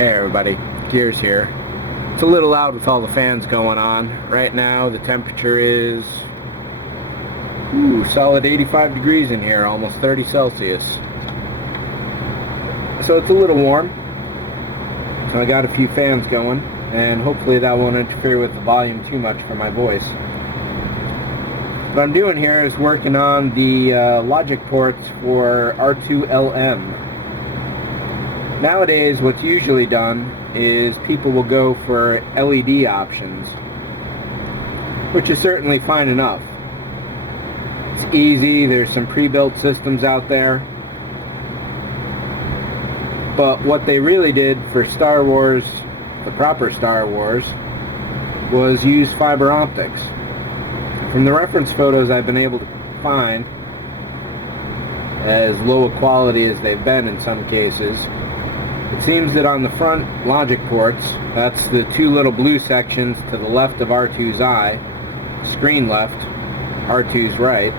Hey everybody, Gears here. It's a little loud with all the fans going on. Right now the temperature is solid 85 degrees in here, almost 30 Celsius. So it's a little warm. So I got a few fans going, and hopefully that won't interfere with the volume too much for my voice. What I'm doing here is working on the logic ports for R2-LM. Nowadays, what's usually done is people will go for LED options, which is certainly fine enough. It's easy, there's some pre-built systems out there. But what they really did for Star Wars, the proper Star Wars, was use fiber optics. From the reference photos I've been able to find, as low a quality as they've been in some cases, it seems that on the front logic ports, that's the two little blue sections to the left of R2's eye, screen left, R2's right,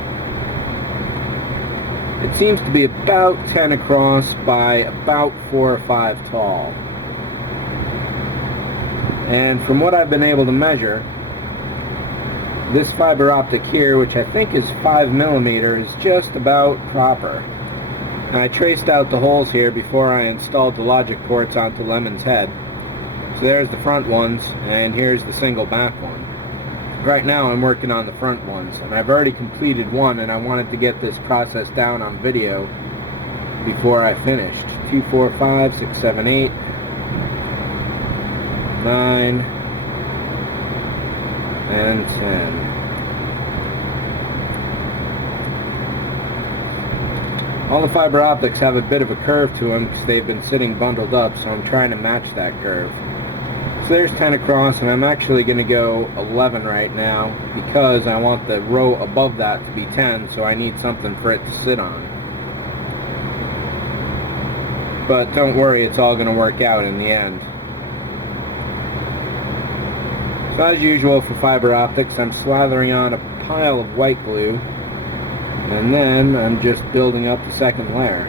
it seems to be about 10 across by about 4 or 5 tall. And from what I've been able to measure, this fiber optic here, which I think is 5mm, is just about proper. And I traced out the holes here before I installed the logic ports onto Lemon's head. So there's the front ones, and here's the single back one. Right now I'm working on the front ones, and I've already completed one, and I wanted to get this process down on video before I finished. 2, 4, 5, 6, 7, 8, 9, and 10. All the fiber optics have a bit of a curve to them because they've been sitting bundled up, so I'm trying to match that curve. So there's 10 across, and I'm actually going to go 11 right now because I want the row above that to be 10, so I need something for it to sit on. But don't worry, it's all going to work out in the end. So as usual for fiber optics, I'm slathering on a pile of white glue, and then I'm just building up the second layer.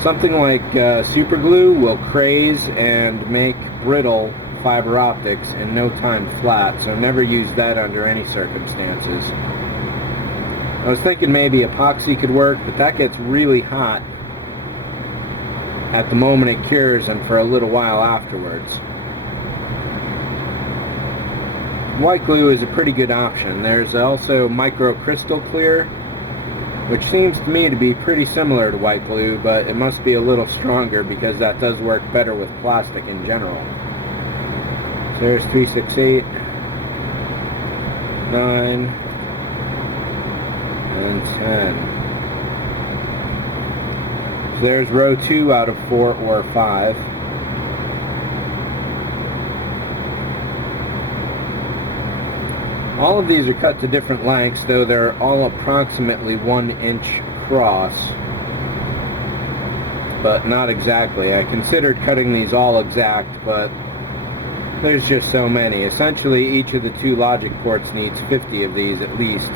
Something like super glue will craze and make brittle fiber optics in no time flat, so never use that under any circumstances. I was thinking maybe epoxy could work, but that gets really hot at the moment it cures and for a little while afterwards. White glue is a pretty good option. There's also microcrystal clear, which seems to me to be pretty similar to white glue, but it must be a little stronger because that does work better with plastic in general. So there's 3, 6, 8, 9, and 10. So there's row 2 out of 4 or 5. All of these are cut to different lengths, though they're all approximately 1 inch across, but not exactly. I considered cutting these all exact, but there's just so many. Essentially, each of the 2 logic ports needs 50 of these at least.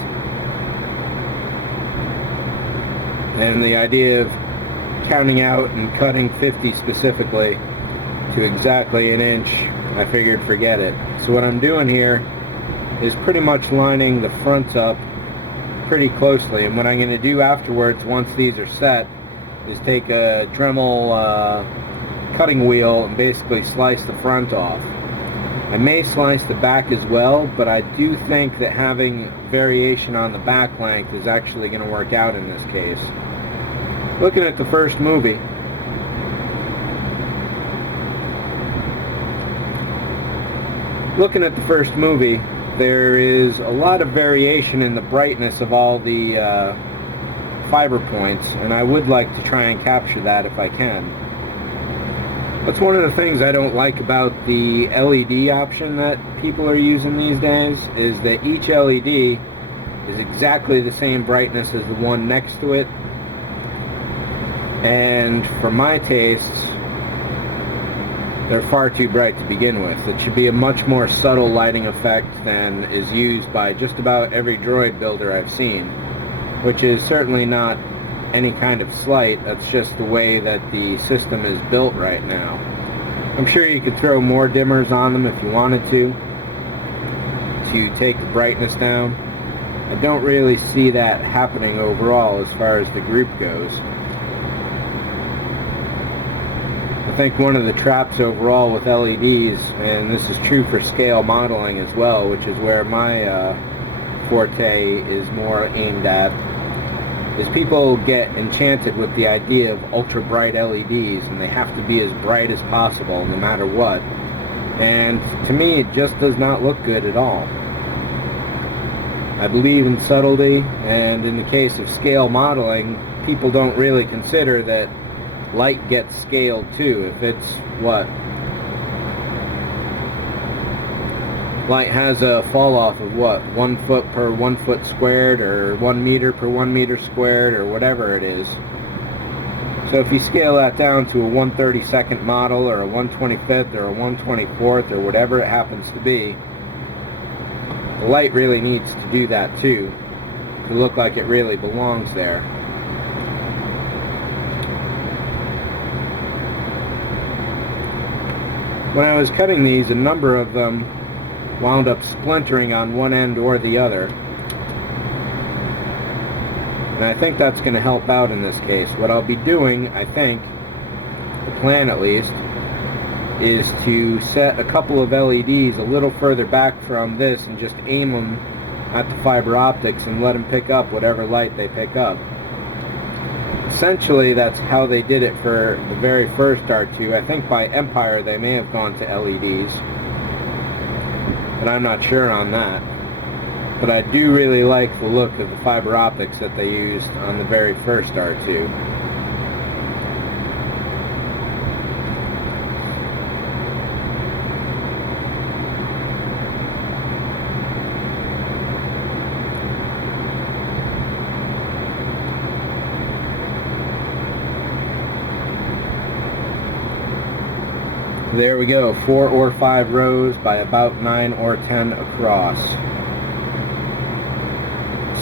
And the idea of counting out and cutting 50 specifically to exactly 1 inch, I figured forget it. So what I'm doing here is pretty much lining the fronts up pretty closely, and what I'm going to do afterwards once these are set is take a Dremel cutting wheel and basically slice the front off. I may slice the back as well, but I do think that having variation on the back length is actually going to work out in this case. Looking at the first movie, there is a lot of variation in the brightness of all the fiber points, and I would like to try and capture that if I can. That's one of the things I don't like about the LED option that people are using these days, is that each LED is exactly the same brightness as the one next to it, and for my tastes, they're far too bright to begin with. It should be a much more subtle lighting effect than is used by just about every droid builder I've seen, which is certainly not any kind of slight. That's just the way that the system is built right now. I'm sure you could throw more dimmers on them if you wanted to take the brightness down. I don't really see that happening overall as far as the group goes. I think one of the traps overall with LEDs, and this is true for scale modeling as well, which is where my forte is more aimed at, is people get enchanted with the idea of ultra bright LEDs, and they have to be as bright as possible no matter what. And to me, it just does not look good at all. I believe in subtlety, and in the case of scale modeling, people don't really consider that light gets scaled too. If it's what? Light has a fall off of what? 1 foot per 1 foot squared, or 1 meter per 1 meter squared, or whatever it is. So if you scale that down to a 1/32nd model, or a 1/25th, or a 1/24th, or whatever it happens to be, the light really needs to do that too, to look like it really belongs there. When I was cutting these, a number of them wound up splintering on one end or the other. And I think that's going to help out in this case. What I'll be doing, I think, the plan at least, is to set a couple of LEDs a little further back from this and just aim them at the fiber optics and let them pick up whatever light they pick up. Essentially, that's how they did it for the very first R2. I think by Empire they may have gone to LEDs, but I'm not sure on that. But I do really like the look of the fiber optics that they used on the very first R2. There we go, 4 or 5 rows by about 9 or 10 across.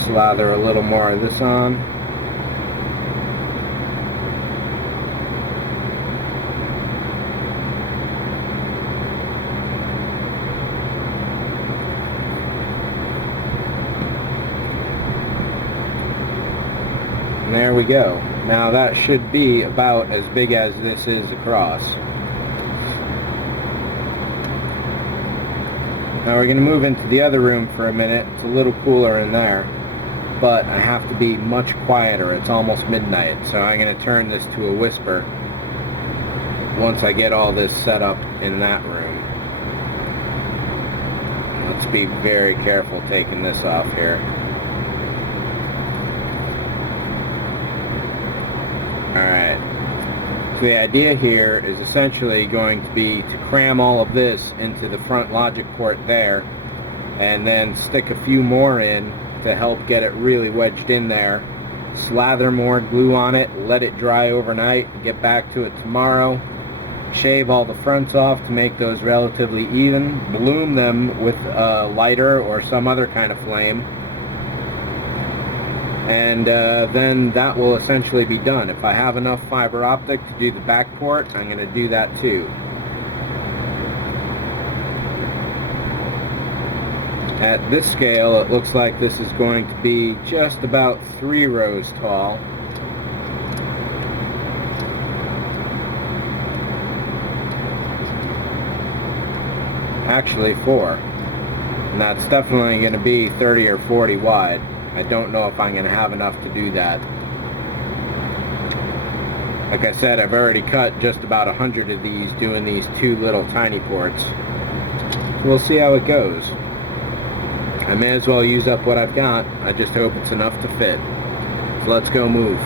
Slather a little more of this on. And there we go. Now that should be about as big as this is across. Now we're going to move into the other room for a minute. It's a little cooler in there, but I have to be much quieter. It's almost midnight, so I'm going to turn this to a whisper once I get all this set up in that room. Let's be very careful taking this off here. Alright. So the idea here is essentially going to be to cram all of this into the front logic port there, and then stick a few more in to help get it really wedged in there. Slather more glue on it, let it dry overnight, get back to it tomorrow, shave all the fronts off to make those relatively even, bloom them with a lighter or some other kind of flame, and then that will essentially be done. If I have enough fiber optic to do the back port, I'm going to do that too. At this scale, it looks like this is going to be just about 3 rows tall. Actually 4. And that's definitely going to be 30 or 40 wide. I don't know if I'm going to have enough to do that. Like I said, I've already cut just about 100 of these doing these 2 little tiny ports. So we'll see how it goes. I may as well use up what I've got. I just hope it's enough to fit. So let's go move.